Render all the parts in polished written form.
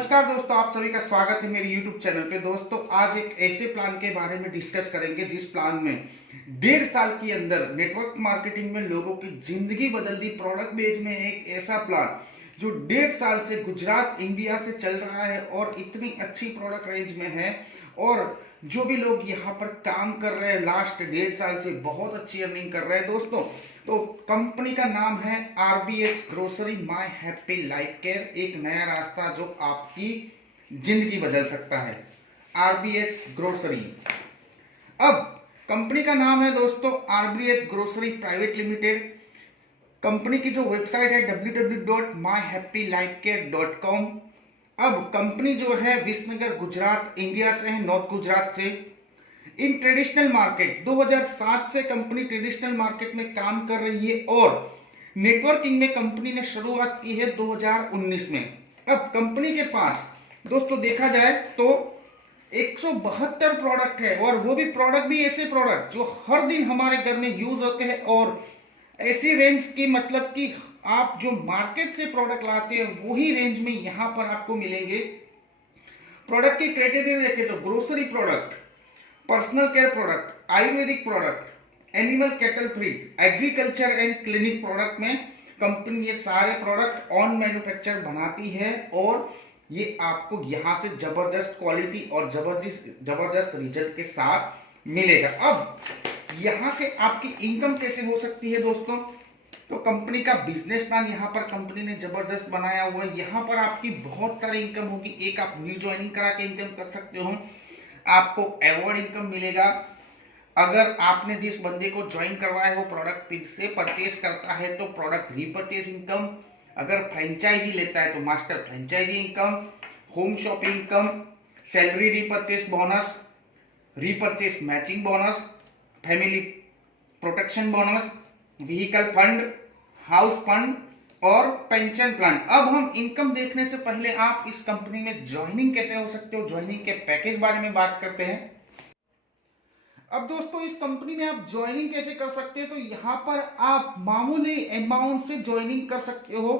नमस्कार दोस्तों, आप सभी का स्वागत है मेरे YouTube चैनल पे। दोस्तों आज एक ऐसे प्लान के बारे में डिस्कस करेंगे जिस प्लान में 1.5 साल के अंदर नेटवर्क मार्केटिंग में लोगों की जिंदगी बदल दी। प्रोडक्ट बेज में एक ऐसा प्लान जो 1.5 साल से गुजरात इंडिया से चल रहा है और इतनी अच्छी प्रोडक्ट रेंज में है, और जो भी लोग यहाँ पर काम कर रहे हैं लास्ट 1.5 साल से बहुत अच्छी अर्निंग कर रहे हैं दोस्तों। तो कंपनी का नाम है RBH grocery my happy life care, एक नया रास्ता जो आपकी जिंदगी बदल सकता है। आरबीएच ग्रोसरी, अब कंपनी का नाम है दोस्तों RBH grocery private limited. Company की जो वेबसाइट है www.myhappylifecare.com। अब कंपनी जो है विसनगर गुजरात इंडिया से है, नॉर्थ गुजरात से। इन ट्रेडिशनल मार्केट 2007 से कंपनी ट्रेडिशनल मार्केट में काम कर रही है और नेटवर्किंग में कंपनी ने शुरुआत की है 2019 में। अब कंपनी के पास दोस्तों देखा जाए तो 172 प्रोडक्ट है, और वो भी प्रोडक्ट भी ऐसे प्रोडक्ट जो हर दिन हमारे घर में यूज होते हैं, और ऐसी रेंज की मतलब कि आप जो मार्केट से प्रोडक्ट लाते हैं वही रेंज में यहां पर आपको मिलेंगे। प्रोडक्ट की क्राइटेरिया देखें तो grocery product, personal care product, Ayurvedic product, animal cattle feed, agriculture and clinic product में कंपनी ये सारे प्रोडक्ट ऑन मैन्युफैक्चर बनाती है, और ये आपको यहां से जबरदस्त क्वालिटी और जबरदस्त रिजल्ट के साथ मिलेगा। अब यहां से आपकी इनकम कैसे हो सकती है दोस्तों, तो कंपनी का बिजनेस प्लान यहाँ पर कंपनी ने जबरदस्त बनाया हुआ है। यहाँ पर आपकी बहुत सारी इनकम होगी। एक, आप न्यू ज्वाइनिंग करा के इनकम कर सकते हो, आपको अवॉर्ड इनकम मिलेगा। अगर आपने जिस बंदे को ज्वाइन करवाया है वो प्रोडक्ट फिर से परचेज करता है तो प्रोडक्ट रीपरचेज इनकम, अगर फ्रेंचाइजी लेता है तो master franchisee income, home shopping income, salary repurchase bonus, repurchase matching bonus, family protection bonus, vehicle fund, house fund और पेंशन प्लान। अब हम इनकम देखने से पहले आप इस कंपनी में ज्वाइनिंग कैसे हो सकते हो, ज्वाइनिंग के पैकेज बारे में बात करते हैं। अब दोस्तों इस कंपनी में आप ज्वाइनिंग कैसे कर सकते हैं, तो यहाँ पर आप मामूली अमाउंट से ज्वाइनिंग कर सकते हो।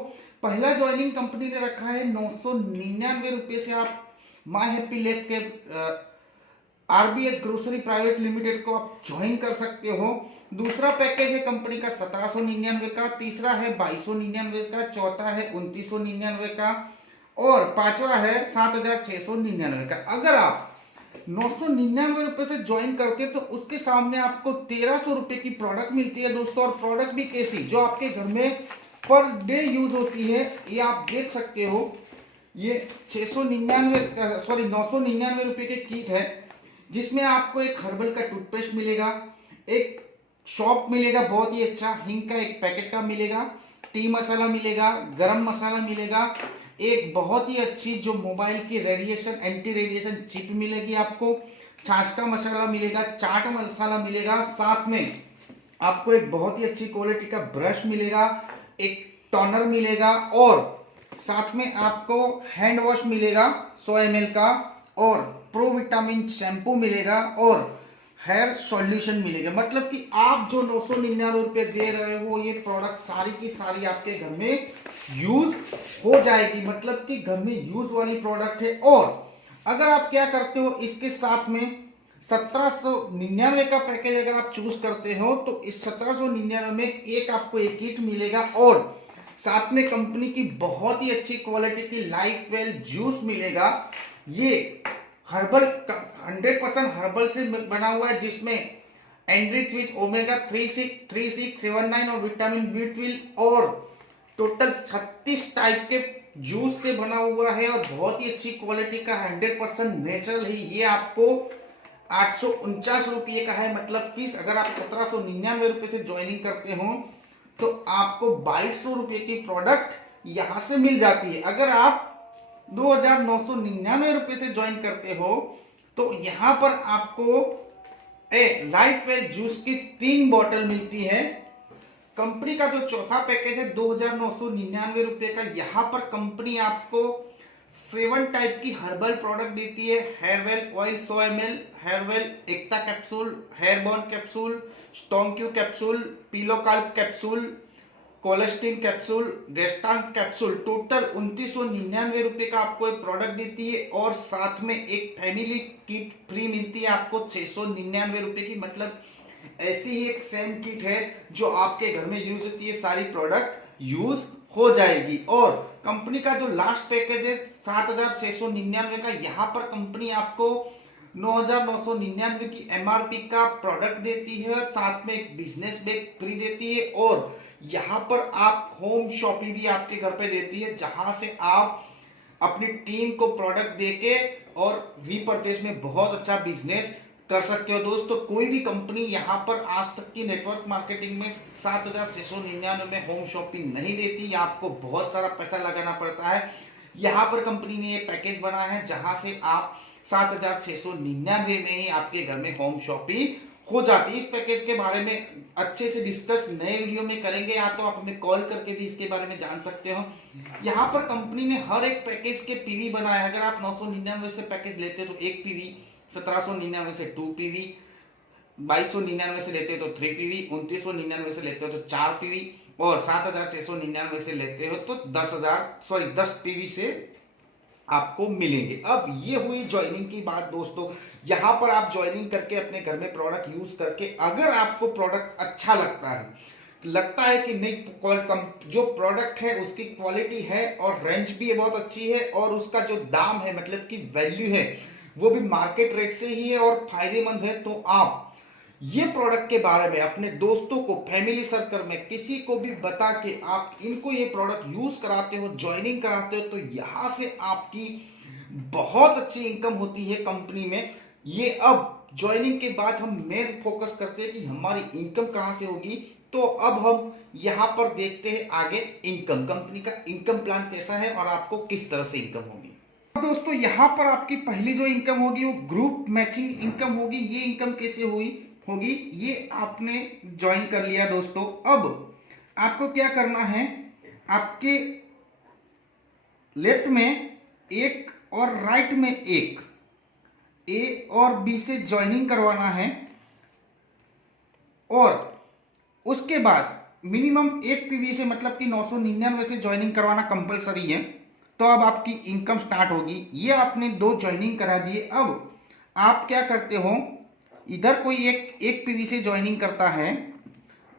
पहला ज्वाइनिंग कंपनी ने रखा है 999 रुपये से आप माय हैप्पी लाइफ के आरबीएच ग्रोसरी प्राइवेट लिमिटेड को आप ज्वाइन कर सकते हो। दूसरा पैकेज है कंपनी का 1799 का, तीसरा है 2299 का, चौथा है 2999 का, और पांचवा है 7699 का। अगर आप 999 रुपए से ज्वाइन करते तो उसके सामने आपको 1300 रुपए की प्रोडक्ट मिलती है दोस्तों। और प्रोडक्ट भी कैसी, जो आपके घर में पर डे यूज होती है, ये आप देख सकते हो। ये 999 रुपए के किट है, जिसमें आपको एक हर्बल का टूथपेस्ट मिलेगा, एक शॉप मिलेगा बहुत ही अच्छा, हिंग का एक पैकेट का मिलेगा, टी मसाला मिलेगा, गरम मसाला मिलेगा, एक बहुत ही अच्छी जो मोबाइल की रेडिएशन एंटी रेडिएशन चिप मिलेगी आपको, छाछ का मसाला मिलेगा, चाट मसाला मिलेगा, साथ में आपको एक बहुत ही अच्छी क्वालिटी का ब्रश मिलेगा, एक टोनर मिलेगा, और साथ में आपको हैंड वॉश मिलेगा 100 ml का, और प्रो विटामिन शैम्पू मिलेगा, और हेयर सॉल्यूशन मिलेगा। मतलब कि आप जो 999 रुपए दे रहे हो ये प्रोडक्ट सारी की सारी आपके घर में यूज हो जाएगी, मतलब कि घर में यूज वाली प्रोडक्ट है। और अगर आप क्या करते हो, इसके साथ में 1799 का पैकेज अगर आप चूज करते हो तो इस 1799 में एक आपको एक किट मिलेगा, और साथ में कंपनी की बहुत ही अच्छी क्वालिटी की लाइफ वेल जूस मिलेगा। ये हर्बल 100% हर्बल से बना हुआ है, जिसमें एनरिच विच ओमेगा 3679 और विटामिन B12 और टोटल 36 टाइप के जूस से बना हुआ है, और बहुत ही अच्छी क्वालिटी का 100% नेचुरल है। ये आपको 849 रुपये का है, मतलब कि अगर आप 1799 रुपये से ज्वाइनिंग करते हो तो आपको 2200 रुपये की प्रोडक्ट यहां से मिल जाती है। अगर आप 2999 रुपये से ज्वाइन करते हो तो यहां पर आपको लाइफ वेल जूस की 3 बॉटल मिलती है। कंपनी का जो चौथा पैकेज है 2999 रुपये का, यहां पर कंपनी आपको 7 टाइप की हर्बल प्रोडक्ट देती है। Hairwell oil 100 ml, Hairwell Ekta capsule, Hairborn capsule, स्टोंक्यू capsule, Pilocalp capsule, cholestrin capsule, Gestang capsule, total 2999 रुपए का आपको एक प्रोडक्ट देती है और साथ में एक फैमिली किट फ्री मिलती है आपको 699 रुपए की। मतलब ऐसी ही एक सेम किट है जो आपके घर में यूज होती है, सारी प्रोडक्ट यूज हो जाएगी। और कंपनी का जो लास्ट पैकेज है 7699 का, यहाँ पर कंपनी आपको 9999 की एमआरपी का प्रोडक्ट देती है, साथ में एक बिजनेस बैग फ्री देती है और यहाँ पर आप होम शॉपिंग भी आपके घर पे देती है, जहां से आप अपनी टीम को प्रोडक्ट देके और रीपरचेज में बहुत अच्छा बिजनेस कर सकते हो। दोस्तों कोई भी कंपनी यहाँ पर आज तक की नेटवर्क मार्केटिंग में 7699 में होम शॉपिंग नहीं देती, आपको बहुत सारा पैसा लगाना पड़ता है। यहाँ पर कंपनी ने ये पैकेज बनाया है जहां से आप 7699 में ही आपके घर में होम शॉपिंग हो जाती है। इस पैकेज के बारे में अच्छे से डिस्कस नए वीडियो में करेंगे, या तो आप हमें कॉल करके भी इसके बारे में जान सकते हो। यहाँ पर कंपनी ने हर एक पैकेज के पीवी बनाया है। अगर आप 999 से पैकेज लेते हो तो 1 पीवी, 1799 से 2 पीवी, 2299 से लेते हो तो 3 पीवी, 2999 से लेते हो तो 4 पीवी और 7699 से लेते हो तो 10 पीवी से आपको मिलेंगे। अब ये हुई ज्वाइनिंग की बात दोस्तों। यहां पर आप ज्वाइनिंग करके अपने घर में प्रोडक्ट यूज करके, अगर आपको प्रोडक्ट अच्छा लगता है कि नहीं, जो प्रोडक्ट है उसकी क्वालिटी है और रेंज भी बहुत अच्छी है और उसका जो दाम है मतलब कि वैल्यू है वो भी मार्केट रेट से ही है और फायदेमंद है, तो आप ये प्रोडक्ट के बारे में अपने दोस्तों को, फैमिली सर्कल में किसी को भी बता के आप इनको ये प्रोडक्ट यूज कराते हो, ज्वाइनिंग कराते हो, तो यहां से आपकी बहुत अच्छी इनकम होती है कंपनी में। ये अब ज्वाइनिंग के बाद हम मेन फोकस करते हैं कि हमारी इनकम कहां से होगी, तो अब हम यहां पर देखते हैं आगे इनकम, कंपनी का इनकम प्लान कैसा है और आपको किस तरह से इनकम होगी। दोस्तों यहां पर आपकी पहली जो इनकम होगी वो ग्रुप मैचिंग इनकम होगी। ये इनकम कैसे होगी, ये आपने ज्वाइन कर लिया दोस्तों। अब आपको क्या करना है, आपके लेफ्ट में एक और राइट में एक, ए और बी से ज्वाइनिंग करवाना है और उसके बाद मिनिमम 1 पीवी से, मतलब कि 999 से ज्वाइनिंग करवाना कंपलसरी है, तो अब आपकी इनकम स्टार्ट होगी। ये आपने 2 ज्वाइनिंग करा दिए। अब आप क्या करते हो, इधर कोई एक पीवी से ज्वाइनिंग करता है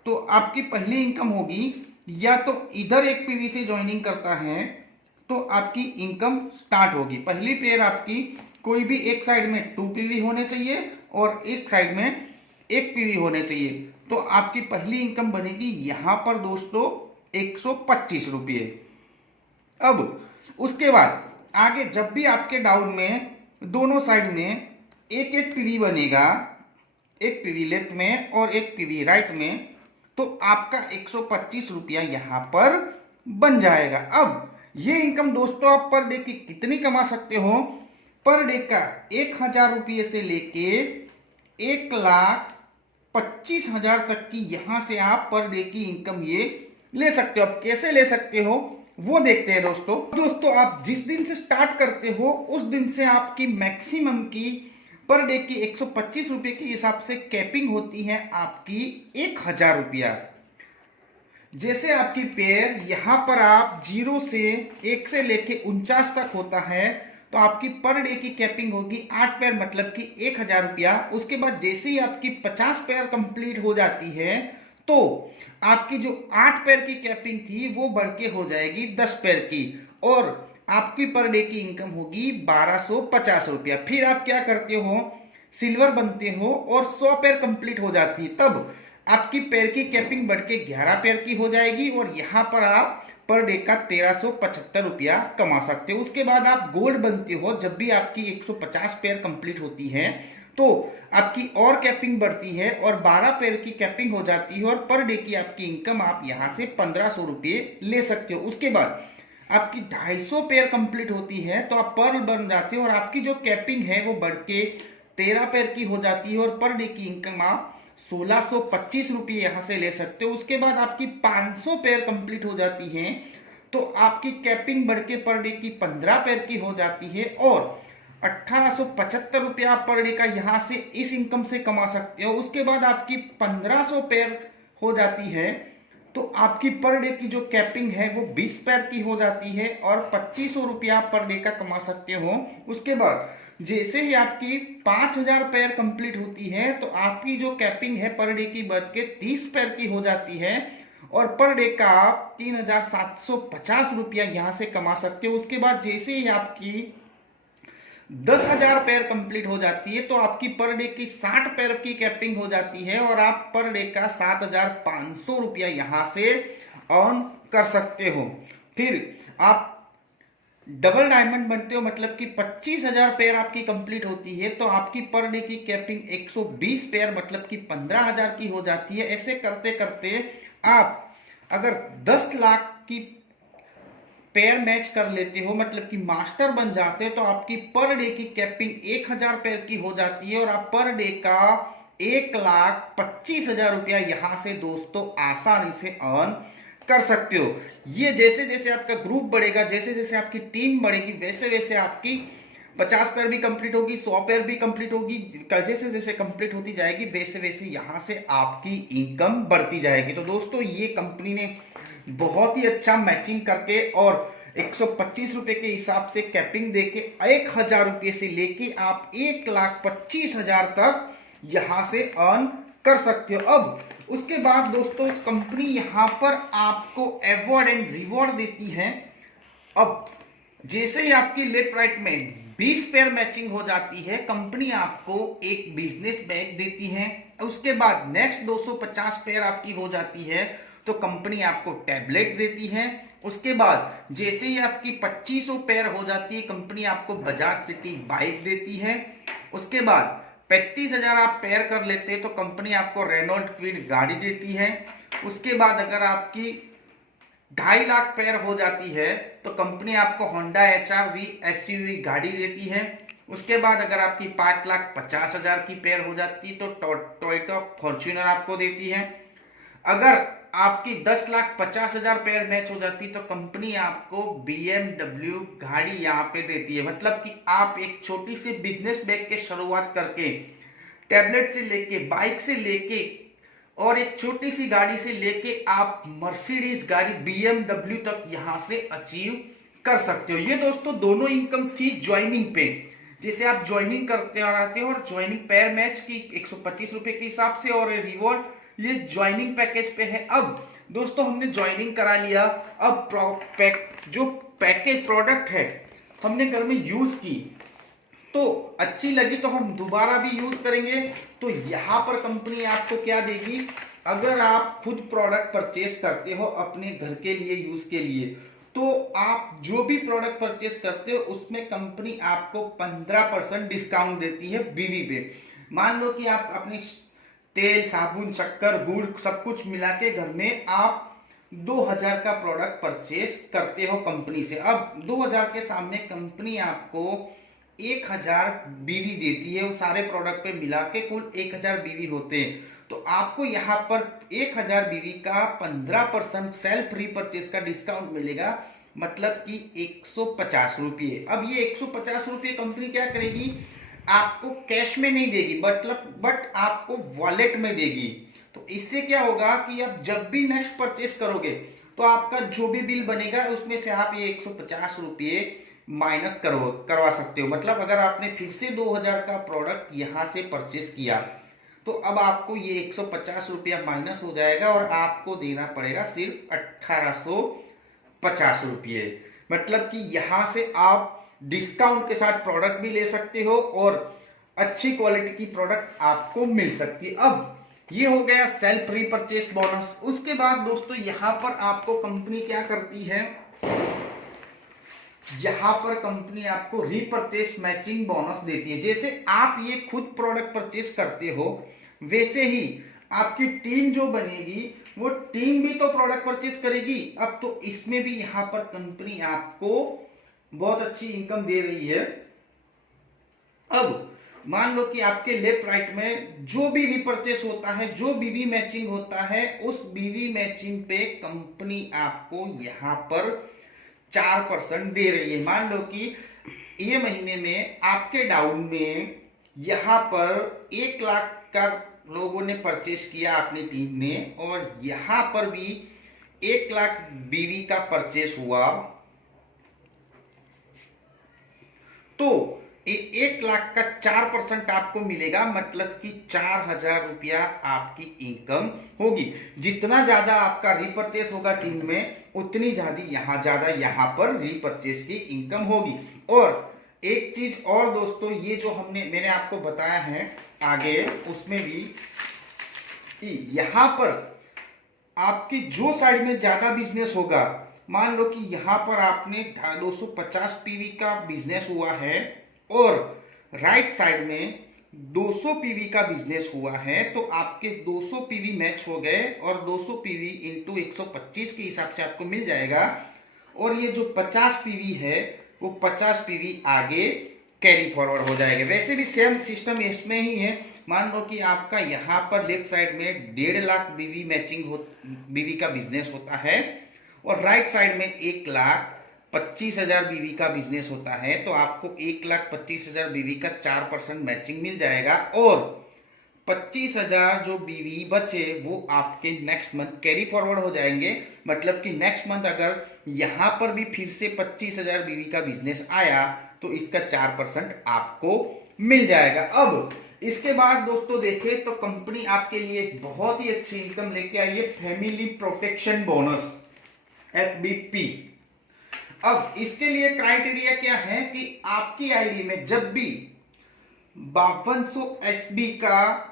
तो आपकी पहली इनकम होगी, या तो इधर 1 पीवी से ज्वाइनिंग करता है तो आपकी इनकम स्टार्ट होगी। पहली पेयर आपकी कोई भी एक साइड में 2 पीवी होने चाहिए और एक साइड में 1 पीवी होने चाहिए, तो आपकी पहली इनकम बनेगी यहां पर दोस्तों 125 रुपये। अब उसके बाद आगे जब भी आपके डाउन में दोनों साइड में एक पीवी बनेगा, 1 पीवी लेफ्ट में और 1 पीवी राइट में, तो आपका 125 रुपया यहां पर बन जाएगा। अब ये इनकम दोस्तों आप पर डे की कितनी कमा सकते हो, पर डे का 1000 रुपये से लेके 1,25,000 तक की यहां से आप पर डे की इनकम ये ले सकते हो। अब कैसे ले सकते हो वो देखते हैं दोस्तों। आप जिस दिन से स्टार्ट करते हो उस दिन से आपकी मैक्सिमम की पर डे की 125 रुपये के हिसाब से कैपिंग होती है आपकी 1000 रुपया। जैसे आपकी पेयर यहां पर आप 0 से 1 से लेके 49 तक होता है, तो आपकी पर डे की कैपिंग होगी 8 पेयर, मतलब कि 1000 रुपया। उसके बाद जैसे ही आपकी 50 पेयर कंप्लीट हो जाती है तो आपकी जो 8 पेयर की कैपिंग थी वो बढ़ के हो जाएगी 10 पेयर की और आपकी पर डे की इनकम होगी 1250 रुपया। फिर आप क्या करते हो, सिल्वर बनते हो और 100 पेयर कंप्लीट हो जाती है, तब आपकी पेयर की कैपिंग बढ़ के 11 पेयर की हो जाएगी और यहां पर आप पर डे का 1375 रुपया कमा सकते हो। उसके बाद आप गोल्ड बनते हो, जब भी आपकी 150 पेयर कंप्लीट होती है तो आपकी और कैपिंग बढ़ती है और 12 पेयर की कैपिंग हो जाती है और पर डे की आपकी इनकम आप यहां से 1500 रुपये ले सकते हो। उसके बाद आपकी 250 पेयर कंप्लीट होती है तो आप पर बन जाते हो और आपकी जो कैपिंग है वो बढ़ के 13 पेयर की हो जाती है और पर डे की इनकम आप 1625 रुपये यहां से ले सकते हो। उसके बाद आपकी 500 पेयर कंप्लीट हो जाती है तो आपकी कैपिंग बढ़ के पर डे की 15 पेयर की हो जाती है और 1875 रुपया पर डे का यहां से इस इनकम से कमा सकते हो। उसके बाद आपकी 1500 पेयर हो जाती है तो आपकी पर डे की जो कैपिंग है वो 20 पैर की हो जाती है और 2500 रुपया पर डे का कमा सकते हो। उसके बाद जैसे ही आपकी 5000 पैर कंप्लीट होती है तो आपकी जो कैपिंग है पर डे की बढ़ के 30 पैर की हो जाती है और पर डे का आप 3750 रुपया यहां से कमा सकते हो। उसके बाद जैसे ही आपकी 10,000 पैर कंप्लीट हो जाती है तो आपकी पर डे की 60 पैर की कैपिंग हो जाती है और आप पर डे का 7,500 रुपया यहां से अर्न कर सकते हो। फिर आप डबल डायमंड बनते हो, मतलब कि 25,000 पेयर आपकी कंप्लीट होती है तो आपकी पर डे की कैपिंग 120 पेयर मतलब कि 15,000 की हो जाती है। ऐसे करते करते आप अगर 10 लाख की पेयर मैच कर लेते हो, मतलब कि मास्टर बन जाते हो, तो आपकी पर डे की कैपिंग 1,000 पेयर की हो जाती है और आप पर डे का 1,25,000 रुपया यहां से दोस्तों आसानी से अर्न कर सकते हो। ये जैसे जैसे आपका ग्रुप बढ़ेगा, जैसे जैसे आपकी टीम बढ़ेगी, वैसे वैसे आपकी 50 पैर भी कंप्लीट होगी, 100 पैर भी कंप्लीट होगी। जैसे जैसे कंप्लीट होती जाएगी वैसे वैसे यहां से आपकी इनकम बढ़ती जाएगी। तो दोस्तों ये कंपनी ने बहुत ही अच्छा मैचिंग करके और 125 रुपए के हिसाब से कैपिंग देके 1,000 रुपये से लेके आप 1,25,000 तक यहां से अर्न कर सकते हो। अब उसके बाद दोस्तों कंपनी यहां पर आपको अवार्ड एंड रिवॉर्ड देती है। अब जैसे ही आपकी लेफ्ट राइट में 20 पेयर मैचिंग हो जाती है, कंपनी आपको एक बिजनेस बैग देती है। उसके बाद नेक्स्ट 250 पेयर आपकी हो जाती है तो कंपनी आपको टैबलेट देती है। उसके बाद जैसे ही आपकी 2500 पेयर हो जाती है, कंपनी आपको बजाज सिटी बाइक देती है। उसके बाद 35,000 आप पेयर कर लेते हैं तो कंपनी आपको रेनॉल्ट क्विड गाड़ी देती है। उसके बाद अगर आपकी 2.5 लाख पेयर हो जाती है तो कंपनी आपको होंडा HR-V SUV गाड़ी देती है। उसके बाद अगर आपकी 5,50,000 की पेयर हो जाती है तो टोयोटा फॉर्च्यूनर आपको देती है। अगर आपकी 10,50,000 पेयर मैच हो जाती तो कंपनी आपको BMW गाड़ी यहाँ पे देती है। मतलब कि आप एक छोटी सी बिजनेस बैग के शुरुआत करके टैबलेट से लेके बाइक से लेके और एक छोटी सी गाड़ी से लेके आप मर्सिडीज गाड़ी BMW तक यहां से अचीव कर सकते हो। ये दोस्तों दोनों इनकम थी ज्वाइनिंग पे। जैसे आप ज्वाइनिंग करते और आते हो और ज्वाइनिंग पेयर मैच की 125 रुपए के हिसाब से और रिवॉर्ड ये ज्वाइनिंग पैकेज पे है। अब दोस्तों हमने ज्वाइनिंग करा लिया, अब जो पैकेज प्रोडक्ट है हमने घर में यूज की तो अच्छी लगी तो हम दोबारा भी यूज करेंगे। तो यहां पर कंपनी आपको क्या देगी, अगर आप खुद प्रोडक्ट परचेस करते हो अपने घर के लिए यूज के लिए तो आप जो भी प्रोडक्ट परचेस करते हो उसमें कंपनी आपको 15% डिस्काउंट देती है बीवी पे। मान लो कि आप अपनी तेल साबुन शक्कर गुड़ सब कुछ मिला के घर में आप 2,000 का प्रोडक्ट परचेस करते हो कंपनी से। अब 2,000 के सामने कंपनी आपको 1,000 बीवी देती है। वो सारे प्रोडक्ट पे मिला के कुल 1,000 बीवी होते हैं। तो आपको यहाँ पर 1,000 बीवी का 15% सेल्फ रीपरचेस का डिस्काउंट मिलेगा, मतलब कि 150 रुपये। अब ये 150 रुपये कंपनी क्या करेगी, आपको कैश में नहीं देगी बट आपको वॉलेट में देगी। तो इससे क्या होगा कि आप जब भी नेक्स्ट परचेस करोगे तो आपका जो भी बिल बनेगा उसमें से आप ये 150 रुपये माइनस करवा सकते हो। मतलब अगर आपने फिर से 2,000 का प्रोडक्ट यहां से परचेस किया तो अब आपको ये 150 रुपया माइनस हो जाएगा और आपको देना पड़ेगा सिर्फ 1,850 रुपये। मतलब कि यहां से आप डिस्काउंट के साथ प्रोडक्ट भी ले सकते हो और अच्छी क्वालिटी की प्रोडक्ट आपको मिल सकती है। अब ये हो गया सेल्फ रीपरचेस बोनस। उसके बाद दोस्तों यहां पर आपको कंपनी क्या करती है, यहां पर कंपनी आपको रीपरचेस मैचिंग बोनस देती है। जैसे आप ये खुद प्रोडक्ट परचेस करते हो वैसे ही आपकी टीम जो बनेगी वो टीम भी तो प्रोडक्ट परचेस करेगी। अब तो इसमें भी यहां पर कंपनी आपको बहुत अच्छी इनकम दे रही है। अब मान लो कि आपके लेफ्ट राइट में जो भी रीपरचेस होता है, जो बीवी मैचिंग होता है, उस बीवी मैचिंग पे कंपनी आपको यहां पर 4% दे रही है। मान लो कि ये महीने में आपके डाउन में यहां पर 1 लाख का लोगों ने परचेस किया अपनी टीम ने और यहां पर भी 1 लाख बीवी का परचेस हुआ तो 1 लाख का 4% आपको मिलेगा, मतलब कि 4,000 रुपया आपकी इनकम होगी। जितना ज्यादा आपका रीपरचेस होगा टीम में, उतनी ज्यादा यहाँ पर रीपरचेस की इनकम होगी। और एक चीज और दोस्तों, ये जो मैंने आपको बताया है आगे, उसमें भी यहां पर आपकी जो साइड में ज्यादा बिजनेस होगा, मान लो कि यहां पर आपने 250 पीवी का बिजनेस हुआ है और राइट साइड में 200 पीवी का बिजनेस हुआ है, तो आपके 200 पीवी मैच हो गए और 200 पीवी इंटू 125 के हिसाब से आपको मिल जाएगा। और ये जो 50 पीवी है वो 50 पीवी आगे कैरी फॉरवर्ड हो जाएगा। वैसे भी सेम सिस्टम इसमें ही है। मान लो कि आपका यहाँ पर लेफ्ट साइड में 1.5 लाख बीवी बीवी का बिजनेस होता है और राइट साइड में 1,25,000 बीवी का बिजनेस होता है, तो आपको 1,25,000 बीवी का 4% मैचिंग मिल जाएगा और 25,000 जो बीवी बचे वो आपके नेक्स्ट मंथ कैरी फॉरवर्ड हो जाएंगे। मतलब कि नेक्स्ट मंथ अगर यहां पर भी फिर से 25,000 बीवी का बिजनेस आया तो इसका 4% आपको मिल जाएगा। अब इसके बाद दोस्तों देखें तो कंपनी आपके लिए एक बहुत ही अच्छी इनकम लेके आई है, फैमिली प्रोटेक्शन बोनस, FBP। अब इसके लिए क्राइटेरिया क्या है कि आपकी आईडी में जब भी 5200 SB का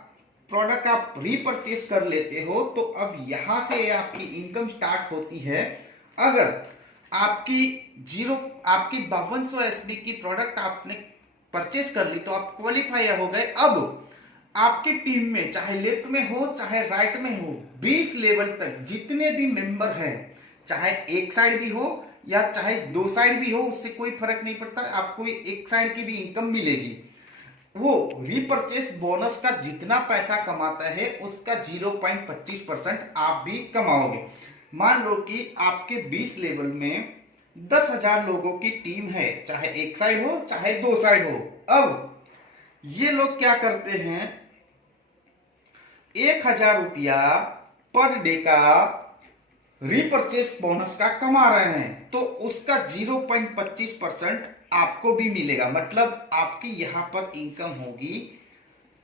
प्रोडक्ट आप रीपरचेस कर लेते हो तो अब यहां से आपकी इनकम स्टार्ट होती है। अगर आपकी 5200 SB की प्रोडक्ट आपने परचेस कर ली तो आप क्वालिफायर हो गए। अब आपकी टीम में चाहे लेफ्ट में हो चाहे राइट में हो, 20 लेवल तक जितने भी मेंबर हैं, चाहे एक साइड भी हो या चाहे 2 साइड भी हो, उससे कोई फर्क नहीं पड़ता, आपको एक साइड की भी इनकम मिलेगी। वो रीपरचेस बोनस का जितना पैसा कमाता है उसका 0.25% आप भी कमाओगे। मान लो कि आपके 20 लेवल में 10,000 लोगों की टीम है, चाहे एक साइड हो चाहे 2 साइड हो। अब ये लोग क्या करते हैं, 1,000 रुपया पर डे का रीपरचेस बोनस का कमा रहे हैं, तो उसका 0.25% आपको भी मिलेगा। मतलब आपकी यहां पर इनकम होगी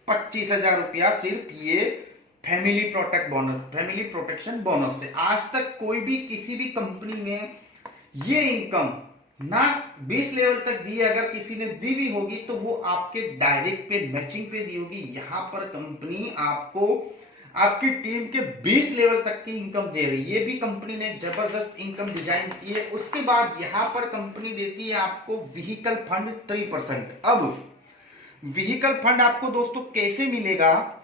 25,000 रुपया सिर्फ ये फैमिली प्रोटेक्शन बोनस से। आज तक कोई भी किसी भी कंपनी में ये इनकम ना 20 लेवल तक दी, अगर किसी ने दी भी होगी तो वो आपके डायरेक्ट पे मैचिंग पे दी होगी। यहां पर कंपनी आपको आपकी टीम के 20 लेवल तक की इनकम दे रही है। ये भी कंपनी ने जबरदस्त इनकम डिजाइन की है। उसके बाद यहां पर कंपनी देती है आपको व्हीकल फंड 3%। अब व्हीकल फंड आपको दोस्तों कैसे मिलेगा,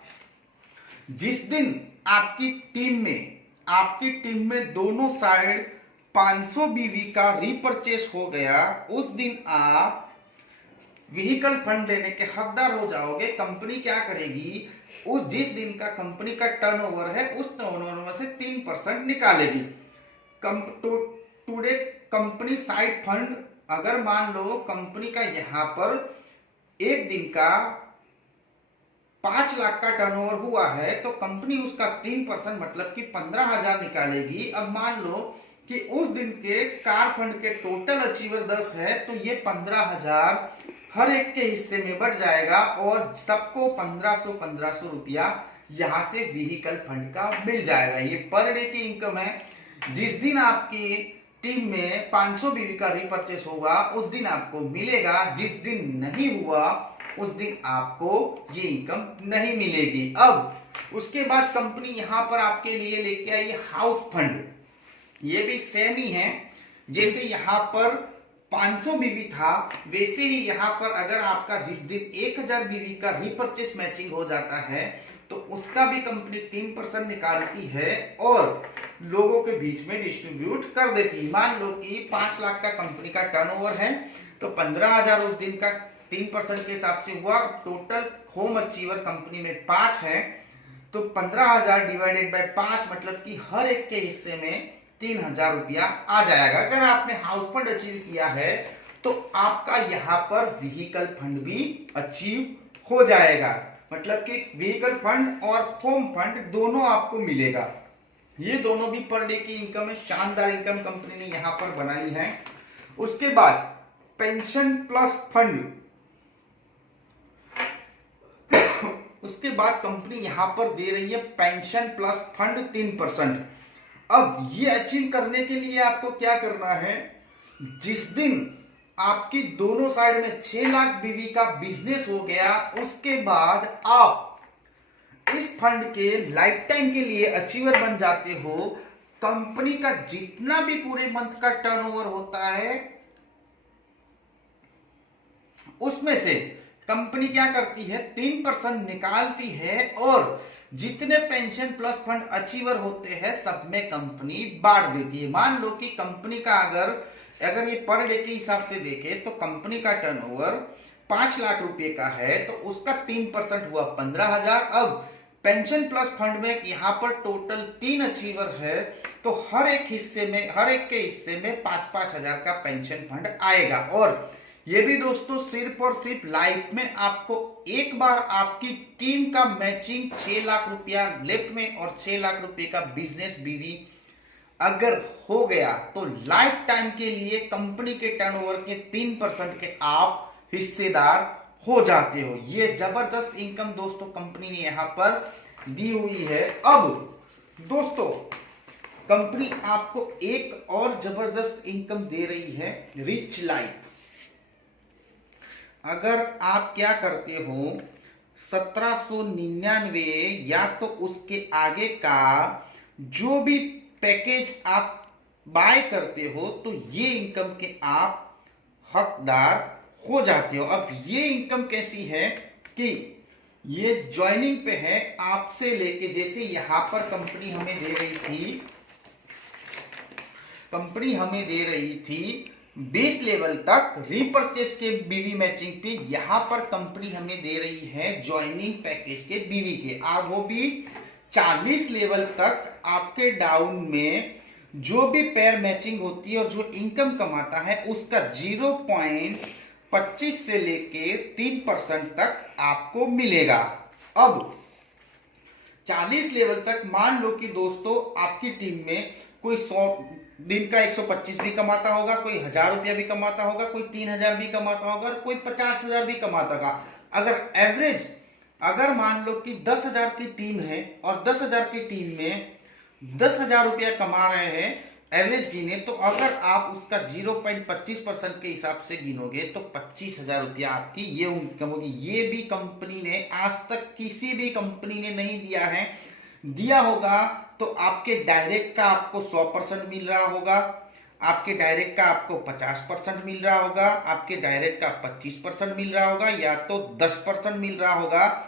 जिस दिन आपकी टीम में दोनों साइड 500 बीवी का रीपरचेस हो गया, उस दिन आप व्हीकल फंड लेने के हकदार हो जाओगे। कंपनी क्या करेगी, उस जिस दिन का कंपनी का टर्नओवर है उस टर्नओवर में से 3% निकालेगी। टुडे कंपनी साइड फंड, अगर मान लो कंपनी का यहां पर एक दिन का 5 लाख का टर्नओवर हुआ है तो कंपनी उसका 3% मतलब कि 15,000 निकालेगी। अब मान लो कि उस दिन के कार फंड के टोटल अचीवर 10 है तो ये 15,000 हर एक के हिस्से में बढ़ जाएगा और सबको 1500 रुपया यहां से व्हीकल फंड का मिल जाएगा। ये पर डे की इनकम है। जिस दिन आपकी टीम में 500 बीवी का रीपरचेस होगा उस दिन आपको मिलेगा, जिस दिन नहीं हुआ उस दिन आपको ये इनकम नहीं मिलेगी। अब उसके बाद कंपनी यहां पर आपके लिए लेके आई हाउस फंड। ये भी सेम ही है, जैसे यहां पर 500 बीवी था वैसे ही यहां पर अगर आपका जिस दिन 1,000 बीवी का रीपरचेस मैचिंग हो जाता है तो उसका भी कंपनी 3% निकालती है और लोगों के बीच में डिस्ट्रीब्यूट कर देती है। मान लो कि 5 लाख का कंपनी का टर्नओवर है तो 15,000 उस दिन का 3% के हिसाब से हुआ। टोटल होम अचीवर कंपनी में 5 है तो 15,000 डिवाइडेड बाय 5 मतलब कि हर एक के हिस्से में 3,000 रुपया आ जाएगा। अगर आपने हाउस फंड अचीव किया है तो आपका यहां पर व्हीकल फंड भी अचीव हो जाएगा। मतलब कि व्हीकल फंड और होम फंड दोनों आपको मिलेगा। ये दोनों भी पर डे की इनकम है, शानदार इनकम कंपनी ने यहां पर बनाई है। उसके बाद पेंशन प्लस फंड, उसके बाद कंपनी यहां पर दे रही है पेंशन प्लस फंड 3%। अब ये अचीव करने के लिए आपको क्या करना है, जिस दिन आपकी दोनों साइड में 6 लाख बीवी का बिजनेस हो गया, उसके बाद आप इस फंड के लाइफ टाइम के लिए अचीवर बन जाते हो। कंपनी का जितना भी पूरे मंथ का टर्नओवर होता है, उसमें से कंपनी क्या करती है, 3% निकालती है और जितने पेंशन प्लस फंड अचीवर होते हैं सब में कंपनी बांट देती है। मान लो कि कंपनी का अगर ये पर डे के हिसाब से देखे तो कंपनी का टर्नओवर 5 लाख रुपए का है, तो उसका 3% हुआ 15,000। अब पेंशन प्लस फंड में यहां पर टोटल 3 अचीवर है, तो हर एक के हिस्से में 5-5 हजार का पेंशन फंड आएगा। और ये भी दोस्तों सिर्फ और सिर्फ लाइफ में आपको एक बार आपकी टीम का मैचिंग 6 लाख रुपया लेफ्ट में और 6 लाख रुपए का बिजनेस बीवी अगर हो गया, तो लाइफ टाइम के लिए कंपनी के टर्नओवर के 3% के आप हिस्सेदार हो जाते हो। ये जबरदस्त इनकम दोस्तों कंपनी ने यहां पर दी हुई है। अब दोस्तों कंपनी आपको एक और जबरदस्त इनकम दे रही है, रिच लाइफ। अगर आप क्या करते हो, 1799 या तो उसके आगे का जो भी पैकेज आप बाय करते हो, तो ये इनकम के आप हकदार हो जाते हो। अब ये इनकम कैसी है कि ये ज्वाइनिंग पे है, आपसे लेके जैसे यहां पर कंपनी हमें दे रही थी 20 लेवल तक रीपरचेस के बीवी मैचिंग पे, यहां पर कंपनी हमें दे रही है ज्वाइनिंग पैकेज के बीवी के, आप वो भी 40 लेवल तक आपके डाउन में जो भी पेयर मैचिंग होती है और जो इनकम कमाता है उसका 0.25 से लेके 3% तक आपको मिलेगा। अब 40 लेवल तक मान लो कि दोस्तों आपकी टीम में कोई 100 दिन का 125 भी कमाता होगा, कोई 1000 रुपया भी कमाता होगा, कोई 3000 भी कमाता होगा, कोई 50,000 भी कमाता होगा। अगर मान लो कि 10,000 की टीम है और 10,000 की टीम में 10,000 रुपया कमा रहे हैं, एवरेज गिने, तो अगर आप उसका 0.25% के हिसाब से गिनोगे तो 25,000 रुपया आपकी ये इनकम होगी। ये भी कंपनी ने आज तक किसी भी कंपनी ने नहीं दिया है। दिया होगा तो आपके डायरेक्ट का आपको 100% मिल रहा होगा, आपके डायरेक्ट का आपको 50% मिल रहा होगा, आपके डायरेक्ट का 25% मिल रहा होगा, या तो 10% मिल रहा होगा।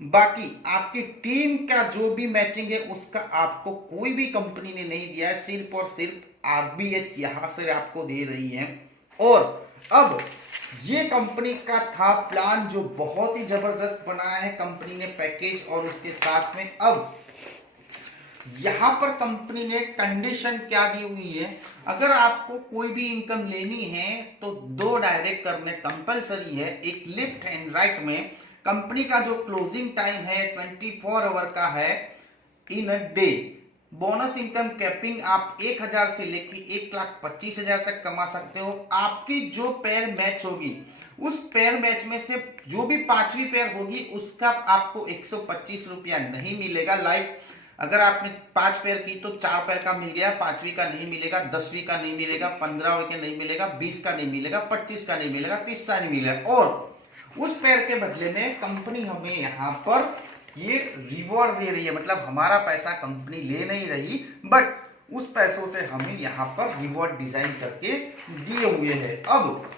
बाकी आपकी टीम का जो भी मैचिंग है उसका आपको कोई भी कंपनी ने नहीं दिया है, सिर्फ और सिर्फ आरबीएच यहां से आपको दे रही है। और अब ये कंपनी का था प्लान जो बहुत ही जबरदस्त बनाया है कंपनी ने पैकेज, और उसके साथ में अब यहां पर कंपनी ने कंडीशन क्या दी हुई है, अगर आपको कोई भी इनकम लेनी है तो 2 डायरेक्ट करने कंपलसरी है, एक लेफ्ट एंड राइट में। कंपनी का जो क्लोजिंग टाइम है 24 आवर का है in a day. Bonus income capping आप 1000 से लेकर 1,25,000 तक कमा सकते हो। आपकी जो पेयर मैच होगी उस पेयर मैच में से जो भी 5वीं पेयर होगी उसका आपको 125 रुपया नहीं मिलेगा। लाइक अगर आपने 5 पेयर की तो 4 पेयर का मिल गया, 5वीं का नहीं मिलेगा, 10वीं का नहीं मिलेगा, 15वीं का नहीं मिलेगा, 20 का नहीं मिलेगा, 25 का नहीं मिलेगा, 30 का नहीं मिलेगा। और उस पेयर के बदले में कंपनी हमें यहाँ पर ये रिवॉर्ड दे रही है, मतलब हमारा पैसा कंपनी ले नहीं रही, बट उस पैसों से हमें यहाँ पर रिवॉर्ड डिजाइन करके दिए हुए हैं। अब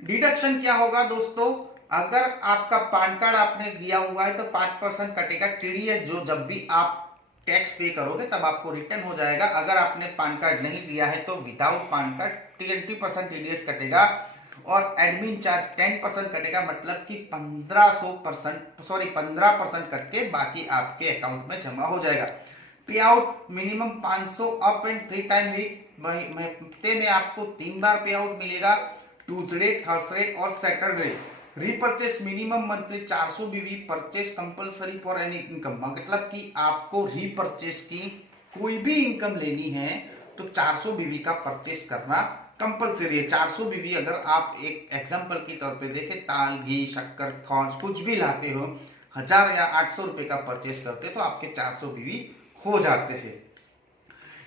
डिडक्शन क्या होगा दोस्तों, अगर आपका पैन कार्ड आपने दिया हुआ है तो 5% कटेगा टीडीएस, जो जब भी आप टैक्स पे करोगे तब आपको रिटर्न हो जाएगा। अगर आपने पैन कार्ड नहीं दिया है तो विदाउट पैन कार्ड 20% टीडीएस कटेगा, और एडमिन चार्ज 10% कटेगा, मतलब कि 15% कट के बाकी आपके अकाउंट में जमा हो जाएगा। Pay out minimum 500 up and 3 time week, हफ्ते में आपको 3 बार पे आउट मिलेगा, ट्यूसडे, थर्सडे और Saturday. Repurchase minimum monthly 400 BV, purchase compulsory for any income, मतलब कि आपको रीपर्चेस की कोई भी इनकम लेनी है तो 400 बीवी का परचेस करना कंपलसरी है। 400 बीवी अगर आप एक एग्जांपल के तौर पे देखें, ताल, घी, शक्कर, खौज कुछ भी लाते हो, 1000 या 800 रुपए का परचेस करते तो आपके 400 बीवी हो जाते हैं।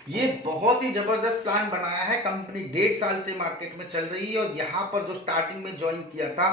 ये बहुत ही जबरदस्त प्लान बनाया है कंपनी, 1.5 साल से मार्केट में चल रही है और यहाँ पर जो स्टार्टिंग में ज्वाइन किया था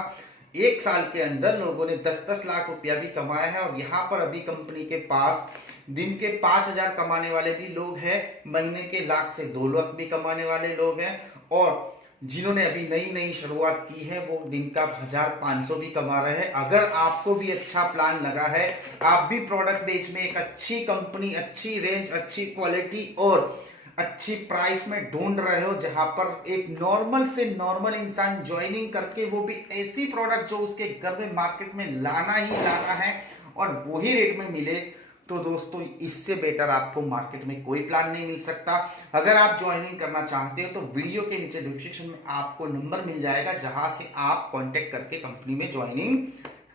1 साल के अंदर लोगों ने 10-10 लाख रुपया भी कमाया है। और यहाँ पर अभी कंपनी के पास दिन के 5000 कमाने वाले भी लोग हैं, महीने के 1 लाख से 2 लाख भी कमाने वाले लोग हैं, और जिन्होंने अभी नई नई शुरुआत की है वो दिन का 1500 भी कमा रहे हैं। अगर आपको भी अच्छा प्लान लगा है, आप भी प्रोडक्ट बेच में एक अच्छी कंपनी, अच्छी रेंज, अच्छी क्वालिटी और अच्छी प्राइस में ढूंढ रहे हो, जहां पर एक नॉर्मल से नॉर्मल इंसान ज्वाइनिंग करके वो भी ऐसी प्रोडक्ट जो उसके घर में मार्केट में लाना ही लाना है और वही रेट में मिले, तो दोस्तों इससे बेटर आपको मार्केट में कोई प्लान नहीं मिल सकता। अगर आप ज्वाइनिंग करना चाहते हो तो वीडियो के नीचे डिस्क्रिप्शन में आपको नंबर मिल जाएगा, जहां से आप कांटेक्ट करके कंपनी में ज्वाइनिंग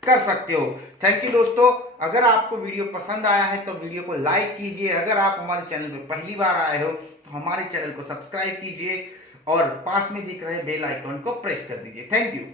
कर सकते हो। थैंक यू दोस्तों। अगर आपको वीडियो पसंद आया है तो वीडियो को लाइक कीजिए। अगर आप हमारे चैनल पर पहली बार आए हो तो हमारे चैनल को सब्सक्राइब कीजिए और पास में दिख रहे बेल आइकॉन को प्रेस कर दीजिए। Thank you.